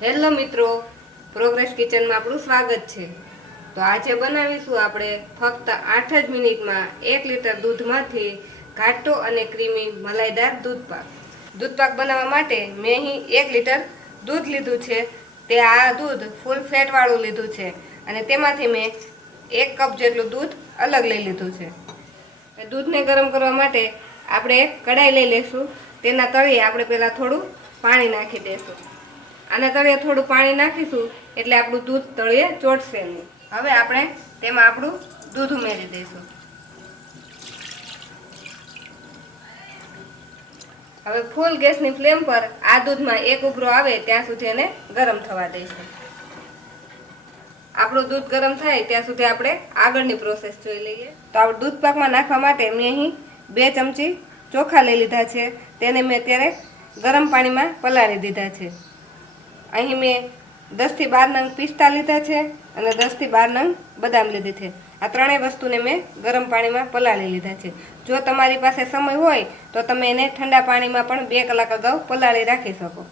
Hello મિત્રો progress કિચનમાં આપણું સ્વાગત છે. તો આજે બનાવીશું આપણે ફક્ત આઠ જ મિનિટમાં એક લીટર દૂધમાંથી ઘાટો અને ક્રીમી મલાઈદાર દૂધ પાક. દૂધ પાક બનાવવા માટે મેં અહીં એક લીટર દૂધ લીધું છે. તે આ દૂધ ફૂલ ફેટવાળું લીધું છે અને તેમાંથી મેં એક કપ જેટલું દૂધ અલગ લઈ લીધું છે. દૂધને ગરમ કરવા માટે આપણે કઢાઈ લઈ લઈશું. તેના તળિયે આપણે પહેલાં થોડું પાણી નાખી દઈશું. આના તળિયે થોડું પાણી નાખીશું એટલે આપણું દૂધ તળિયે ચોટશે નહીં. હવે આપણે તેમાં આપણું દૂધ ઉમેરી દઈશું. હવે ફૂલ ગેસની ફ્લેમ પર આ દૂધમાં એક ઉભરો આવે ત્યાં સુધી એને ગરમ થવા દઈશું. આપણું દૂધ ગરમ થાય ત્યાં સુધી આપણે આગળની પ્રોસેસ જોઈ લઈએ. તો આપણે દૂધ પાકમાં નાખવા માટે મેં અહીં બે ચમચી ચોખા લઈ લીધા છે. તેને મેં અત્યારે ગરમ પાણીમાં પલાળી દીધા છે. અહીં મેં દસથી બાર નંગ પિસ્તા લીધા છે અને દસથી બાર નંગ બદામ લીધી છે. આ ત્રણેય વસ્તુને મેં ગરમ પાણીમાં પલાળી લીધા છે. જો તમારી પાસે સમય હોય તો તમે એને ઠંડા પાણીમાં પણ બે કલાક અગાઉ પલાળી રાખી શકો.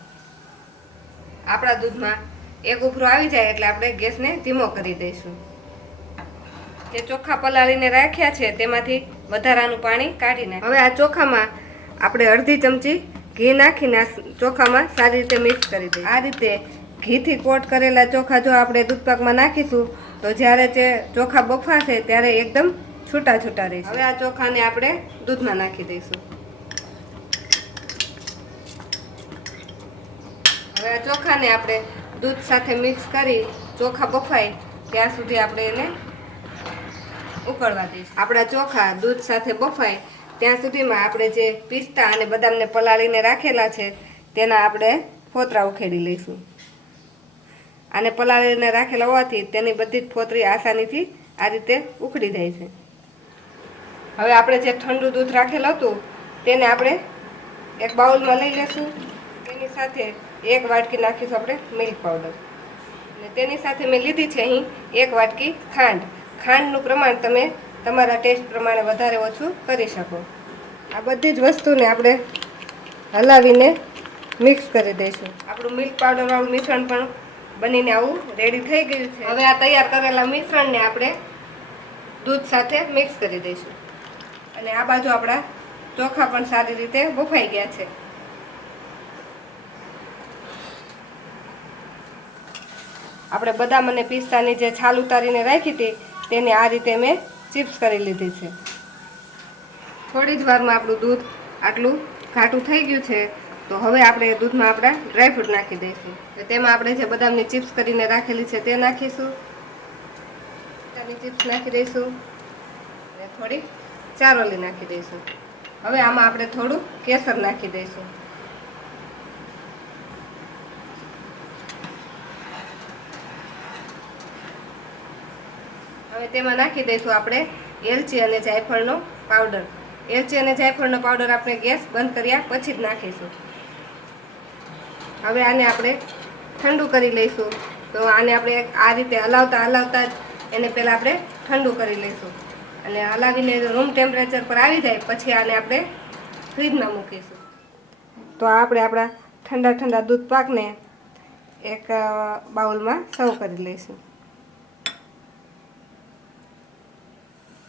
આપણા દૂધમાં એક ઉભરો આવી જાય એટલે આપણે ગેસને ધીમો કરી દઈશું. જે ચોખા પલાળીને રાખ્યા છે તેમાંથી વધારાનું પાણી કાઢીને હવે આ ચોખામાં આપણે અડધી ચમચી ઘી નાખીને ચોખામાં સારી રીતે મિક્સ કરી દઈએ. આ રીતે ઘીથી કોટ કરેલા ચોખા જો આપણે દૂધપાકમાં નાખીશું, તો જ્યારે જે ચોખા બફાશે ત્યારે એકદમ છૂટા છૂટા રહેશે. હવે આ ચોખાને આપણે દૂધમાં નાખી દઈશું. હવે આ ચોખાને આપણે દૂધ સાથે મિક્સ કરી ચોખા બફાય ત્યાં સુધી આપણે એને ઉકળવા દઈશું. આપણા ચોખા દૂધ સાથે બફાય ત્યાં સુધીમાં આપણે જે પિસ્તા અને બદામને પલાળીને રાખેલા છે, તેના આપણે ફોતરા ઉખેડી લઈશું. અને પલાળીને રાખેલા હોવાથી તેની બધી જ ફોતરી આસાનીથી આ રીતે ઉખડી જાય છે. હવે આપણે જે ઠંડુ દૂધ રાખેલું હતું, તેને આપણે એક બાઉલમાં લઈ લેશું. તેની સાથે એક વાટકી નાખીશું આપણે મિલ્ક પાવડર. અને તેની સાથે મેં લીધી છે અહીં એક વાટકી ખાંડ. ખાંડનું પ્રમાણ તમે તમારા ટેસ્ટ પ્રમાણે વધારે ઓછું કરી શકો. આ બધી જ વસ્તુને આપણે હલાવીને મિક્સ કરી દઈશું. આપણું મિલ્ક પાવડરવાળું મિશ્રણ પણ બનીને આવું રેડી થઈ ગયું છે. હવે આ તૈયાર કરેલા મિશ્રણને આપણે દૂધ સાથે મિક્સ કરી દઈશું. અને આ બાજુ આપણા ચોખા પણ સારી રીતે બફાઈ ગયા છે. આપણે બદામ અને પિસ્તાની જે છાલ ઉતારીને રાખી હતી, તેને આ રીતે મેં ચિપ્સ કરી લીધી છે. થોડી જ વારમાં આપણું દૂધ આટલું ઘાટું થઈ ગયું છે, તો હવે આપણે દૂધમાં આપણા ડ્રાયફ્રૂટ નાખી દઈશું. તેમાં આપણે જે બદામની ચિપ્સ કરીને રાખેલી છે, તે નાખીશું. બદામની ચિપ્સ નાખી દઈશું. અને થોડી ચારોલી નાખી દઈશું. હવે આમાં આપણે થોડું કેસર નાખી દઈશું. હવે તેમાં નાખી દઈશું આપણે એલચી અને જાયફળનો પાવડર એલચી અને જાયફળનો પાવડર આપણે ગેસ બંધ કર્યા, પછી જ નાખીશું. હવે આને આપણે ઠંડુ કરી લઈશું. તો આને આપણે આ રીતે હલાવતા હલાવતા જ એને પહેલાં આપણે ઠંડુ કરી લઈશું. અને હલાવીને રૂમ ટેમ્પરેચર પર આવી જાય, પછી આને આપણે ફ્રીજમાં મૂકીશું. તો આપણે આપણા ઠંડા ઠંડા દૂધ પાકને એક બાઉલમાં સર્વ કરી લઈશું.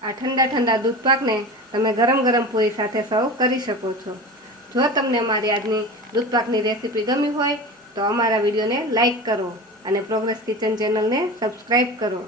આ ઠંડા ઠંડા દૂધ પાકને તમે ગરમ ગરમ પૂરી સાથે સર્વ કરી શકો છો. જો તમને અમારી આજની દૂધપાકની રેસીપી ગમી હોય, તો અમારા વિડીયોને લાઈક કરો અને પ્રોગ્રેસ કિચન ચેનલને સબસ્ક્રાઈબ કરો.